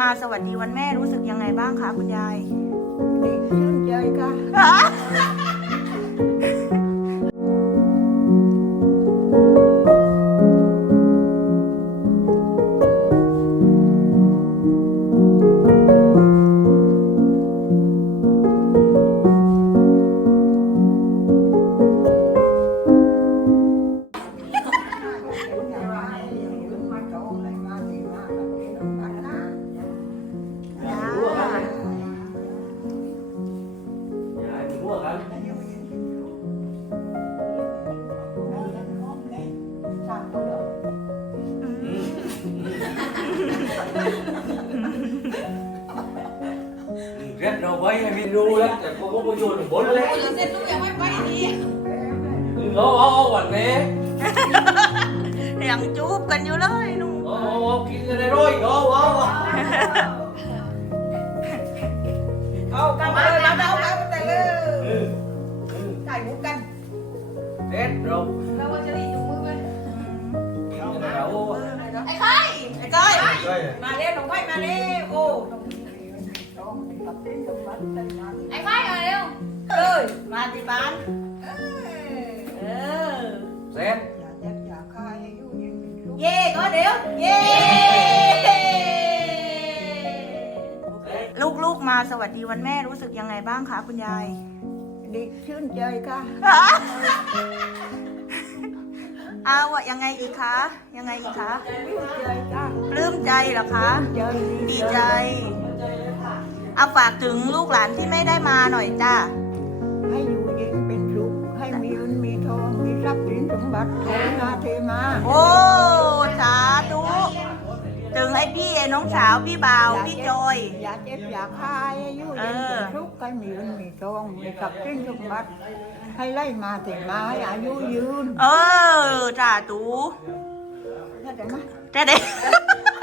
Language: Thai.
มาสวัสดีวันแม่รู้สึกยังไงบ้างคะคุณยาย ดีชื่นใจค่ะ ยายมีหัวครับเรียกเราไว้ให้มีรู้แล้วแต่พวกพวกโยนบนเลยเส้นลูกยังไม่ไปดีเราเอาเอาวันนี้ยังจูบกันอยู่เลยนุ่งเอาเอากินกันได้ร้อยเอาเอาเอาเอา อยใช่มาเร็วหลงไว้มาเร็วโอ้ไอ้ไข่มาเร็วเอ้ยมาที่บ้านเออเสร็จอย่าเจ็บอย่าคายให้อยู่เย็นเป็นสุขเย่ก็เดี๋ยวเย่ลูกๆมาสวัสดีวันแม่รู้สึกยังไงบ้างคะคุณยายดีชื่นใจค่ะ เอาอะยังไงอีกคะยังไงอีกคะชื่นใจค่ะปลื้มใจเหรอคะใจดีใจเอาฝากถึงลูกหลานที่ไม่ได้มาหน่อยจ้าให้อยู่เย็นเป็นสุขให้มีเงินมีทองมีทรัพย์สินสมบัติเทมาเทมาโอ้สาธุถึงไอ้พี่ไอ้น้องสาวพี่บ่าวพี่จอย อย่าเจ็บอย่าคายให้อยู่เย็นเป็นสุขให้มีเงินมีทองมีทรัพย์สินสมบัติให้ไล่มาเทมาให้อายุยืน เออ สาธุเ